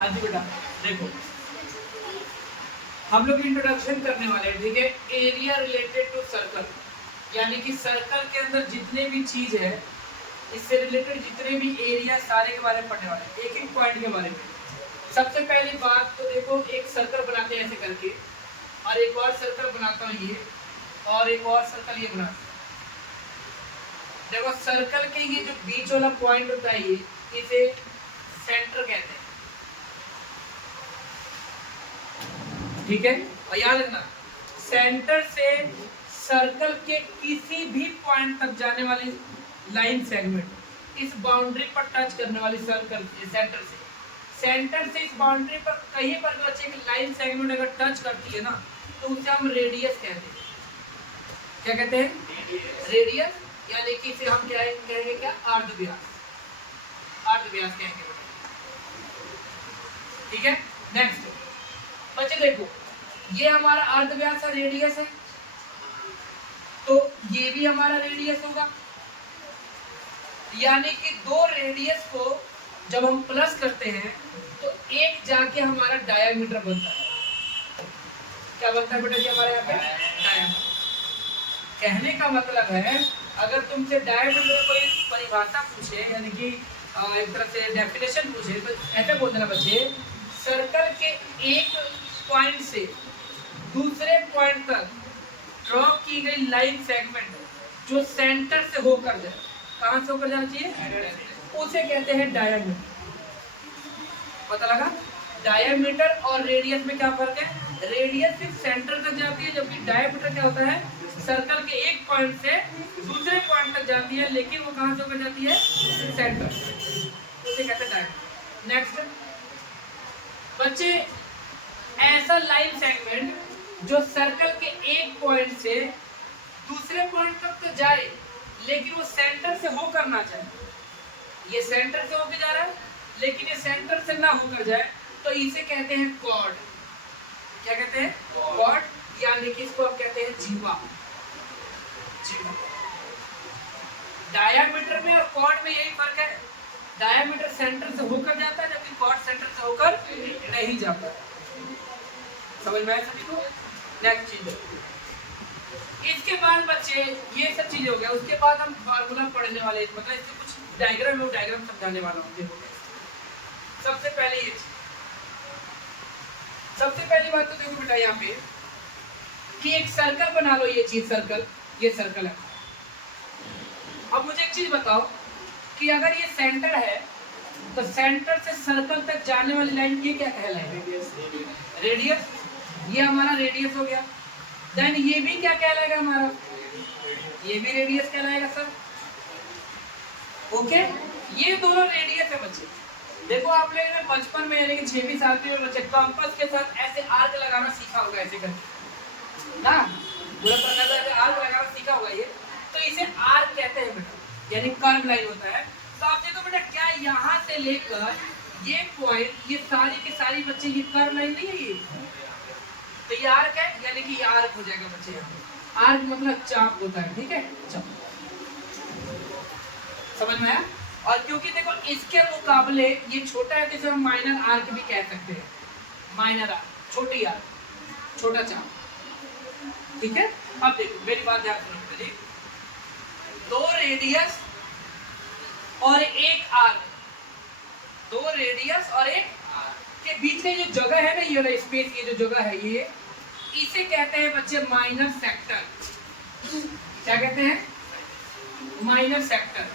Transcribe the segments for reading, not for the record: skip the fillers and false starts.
हाँ जी बेटा, देखो हम लोग इंट्रोडक्शन करने वाले हैं, ठीक है। एरिया रिलेटेड टू सर्कल, यानी कि सर्कल के अंदर जितने भी चीज है, इससे रिलेटेड जितने भी एरिया सारे के बारे में पढ़ने वाले हैं, एक एक पॉइंट के बारे में। सबसे पहली बात तो देखो, एक सर्कल बनाते हैं ऐसे करके, और एक और सर्कल बनाता हूँ ये, और एक और सर्कल ये बनाता हूँ। देखो सर्कल के ये जो बीच वाला पॉइंट होता है, ये इसे सेंटर कहते हैं, ठीक है। और याद रखना, सेंटर से सर्कल के किसी भी पॉइंट तक जाने वाली लाइन सेगमेंट, इस बाउंड्री पर टच करने वाली सर्कल सेंटर से इस बाउंड्री पर कहीं पर भी बच्चे की लाइन सेगमेंट अगर टच करती है ना, तो उसे हम रेडियस कहते हैं। क्या कहते हैं? रेडियस, यानी कि इसे हम क्या कहेंगे, क्या अर्धव्यास, अर्धव्यास कहेंगे, ठीक है। नेक्स्ट बच्चे देखो, ये हमारा अर्धव्यास का रेडियस है, तो ये भी हमारा रेडियस होगा, यानी कि दो रेडियस को जब हम प्लस करते हैं तो एक जाके हमारा डायमीटर बनता है। क्या बनता है बेटा जी हमारे यहाँ पे? डायमीटर। कहने का मतलब है, अगर तुमसे डायमीटर कोई परिभाषा पूछे, यानी कि एक तरह से डेफिनेशन पूछे, तो ऐसे बोल देना बच्चे, सर्कल के एक पॉइंट से दूसरे पॉइंट तक ड्रॉ की गई लाइन सेगमेंट जो सेंटर से होकर जाए, कहां से होकर जाना चाहिए? उसे कहते हैं डायमीटर। पता लगा? डायमीटर और रेडियस में क्या फर्क है? रेडियस सिर्फ सेंटर तक जाती है, जबकि डायमीटर क्या होता है? सर्कल के एक पॉइंट से दूसरे पॉइंट तक जाती है, लेकिन वो कहां से होकर जाती है? सेंटर। उसे कहते हैं डायमीटर। नेक्स्ट बच्चे, ऐसा लाइन सेगमेंट जो सर्कल के एक पॉइंट से दूसरे पॉइंट तक तो जाए, लेकिन वो सेंटर से होकर ना जाए। ये सेंटर से होकर जा रहा है, लेकिन ये सेंटर से ना होकर जाए, तो इसे कहते हैं कॉर्ड। क्या कहते हैं? कॉर्ड, यानी कि इसको हम कहते हैं जीवा। जीवा। डायमीटर में और कॉर्ड में यही फर्क है, डायमीटर सेंटर से होकर जाता है, जबकि कॉर्ड सेंटर से होकर नहीं जाता। समझ में आया सभी को? नेक्स्ट चीज, इसके बाद बच्चे ये सब चीजें हो गया, उसके बाद हम फार्मूला पढ़ने वाले, मतलब इसके कुछ डायग्राम है, डायग्राम समझाने वाला हूँ। देखो सबसे पहले ये सबसे पहली बात तो देखो बेटा यहाँ पे कि एक सर्कल बना लो, ये चीज सर्कल, ये सर्कल है। अब मुझे एक चीज बताओ कि अगर ये सेंटर है, तो सेंटर से सर्कल तक जाने वाली लाइन ये क्या कहलाएगी? रेडियस। ये हमारा रेडियस हो गया। देन ये भी क्या कहलाएगा हमारा? ये भी रेडियस कहलाएगा सर। ओके, ये दोनों रेडियस है बच्चे। देखो आप लोगों ने बचपन में, यानी कि 6वीं 7वीं में बच्चे कंपास के साथ ऐसे आर्क लगाना सीखा होगा, ऐसे करके ना, पूरा प्रकार से आर्क लगाना सीखा होगा। ये तो इसे आर्क कहते हैं बेटा, यानी कर्व लाइन होता है। तो आप देखो बेटा, क्या यहाँ से लेकर ये पॉइंट, ये सारी की सारी बच्चे, ये कर्व लाइन नहीं है ये, तो ये आर्क है, यानी कि ये आर्क हो जाएगा बच्चे। यहाँ आर्क मतलब चाप होता है, ठीक है, चाप। समझ में आया? और क्योंकि देखो इसके मुकाबले ये छोटा है, तो इसे हम माइनर आर्क भी कह सकते हैं। माइनर आर्क, छोटी आर्क, छोटा चाप, ठीक है। अब देखो मेरी बात ध्यान सुनो जी, दो रेडियस और एक आर्क, दो रेडियस और एक के बीच में ये जगह है ना, ये वाला स्पेस, ये जो जगह है, ये इसे कहते हैं बच्चे माइनर सेक्टर। क्या कहते हैं? Minor sector.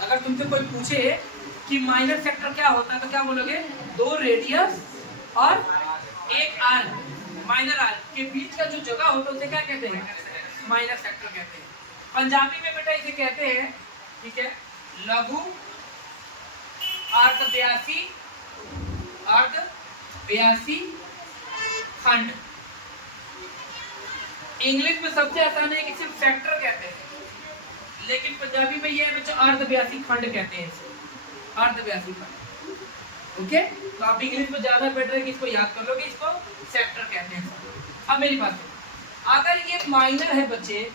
अगर तुमसे कोई पूछे कि माइनर सेक्टर क्या होता है, तो क्या बोलोगे? दो रेडियस और एक आर्क, माइनर आर्क के बीच का जो जगह होता है उसे क्या कहते हैं? माइनर सेक्टर कहते हैं। पंजाबी में बेटा इसे कहते हैं, ठीक है, लघु अर्धव्यासी, अर्धव्यासी खंड। इंग्लिश में सबसे आसान है कि सिर्फ सेक्टर कहते हैं, लेकिन पंजाबी में ये है बच्चों, अर्धव्यासी खंड कहते हैं इसे, अर्धव्यासी खंड। ओके, तो आप इंग्लिश में ज्यादा बेटर है कि इसको याद कर लो कि इसको सेक्टर कहते हैं। अब मेरी बात है, अगर ये माइनर है बच्चे,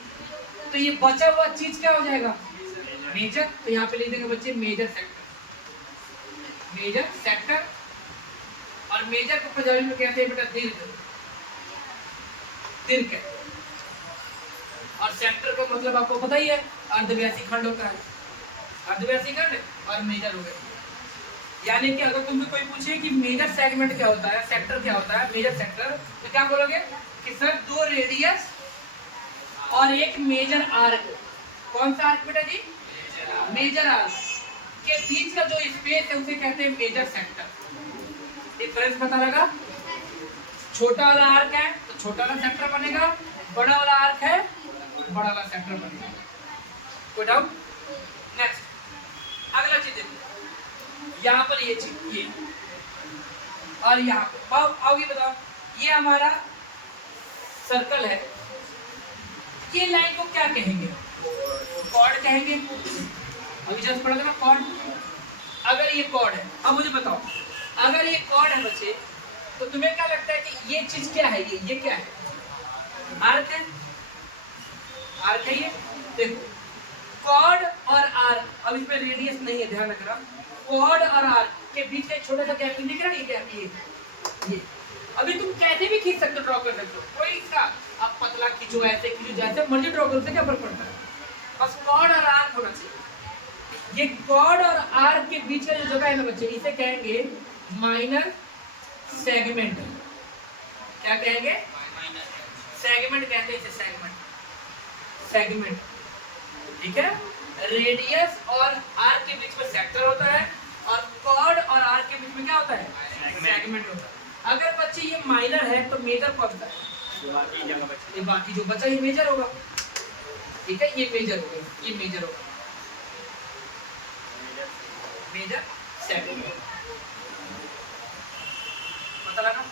तो ये बचा हुआ चीज क्या हो जाएगा? मेजर। तो यहाँ पे लिख देंगे बच्चे major sector, major sector. Major को पंजाबी में कहते हैं बेटा दीर्घ, दीर्घ कहते हैं। और सेक्टर का मतलब आपको पता ही है, अर्धव्यासी खंड होता है, अर्धव्यासी खंड और मेजर हो गए। यानी कि अगर तुमसे कोई पूछे कि मेजर सेगमेंट क्या होता है, सेक्टर क्या होता है, मेजर सेक्टर, तो क्या बोलोगे कि सर 2 रेडियस और एक मेजर आर्क। कौन सा आर्क बेटा जी? मेजर आर्क के बीच का जो स्पेस है उसे कहते हैं मेजर सेक्टर। डिफरेंस पता लगा? छोटा वाला आर्क है तो छोटा वाला सेक्टर बनेगा, बड़ा वाला आर्क है बड़ा वाला सेक्टर बनेगा। कोई डाउट? नेक्स्ट अगला चीज देखो, यहाँ पर ये चीज ये और यहाँ पर आओ ये बताओ, ये हमारा सर्कल है, ये लाइन को क्या कहेंगे? कॉर्ड कहेंगे। अभी जस्ट पढ़ा था ना कॉर्ड। अगर ये कॉर्ड है, अब मुझे बताओ अगर ये कॉर्ड है बच्चे, तो तुम्हें क्या लगता है कि ये चीज क्या है? ये क्या है? आर्क है, आर्क है ये। देखो कॉर्ड और आर्क, अब इसमें रेडियस नहीं है, ध्यान रखना। कॉर्ड और आर्क के बीच का छोटा सा गैप दिख रहा है, ये गैप ये अभी तुम कैसे भी खींच सकते हो, ड्रॉ कर सकते हो, कोई इसका आप पतला खींचो, ऐसे खींचो, जैसे मर्जी ड्रॉ करो, से क्या फर्क पड़ता है? बस कॉर्ड और आर्क होना चाहिए। ये कॉर्ड और आर्क के बीच का जो जगह है ना बच्चे, इसे कहेंगे माइनर सेगमेंट। क्या कहेंगे? सेगमेंट कहते हैं इसे, सेगमेंट, सेगमेंट, ठीक है। रेडियस और आर्क के बीच में सेक्टर होता है और कॉर्ड और आर्क के बीच में क्या होता है? सेगमेंट होता है। अगर बच्चे ये माइनर है तो मेजर कौन सा है? ये बाकी जो बचा ये मेजर होगा, ठीक है। ये मेजर होगा, ये मेजर होगा, मेजर सेगमेंट। पता लगा?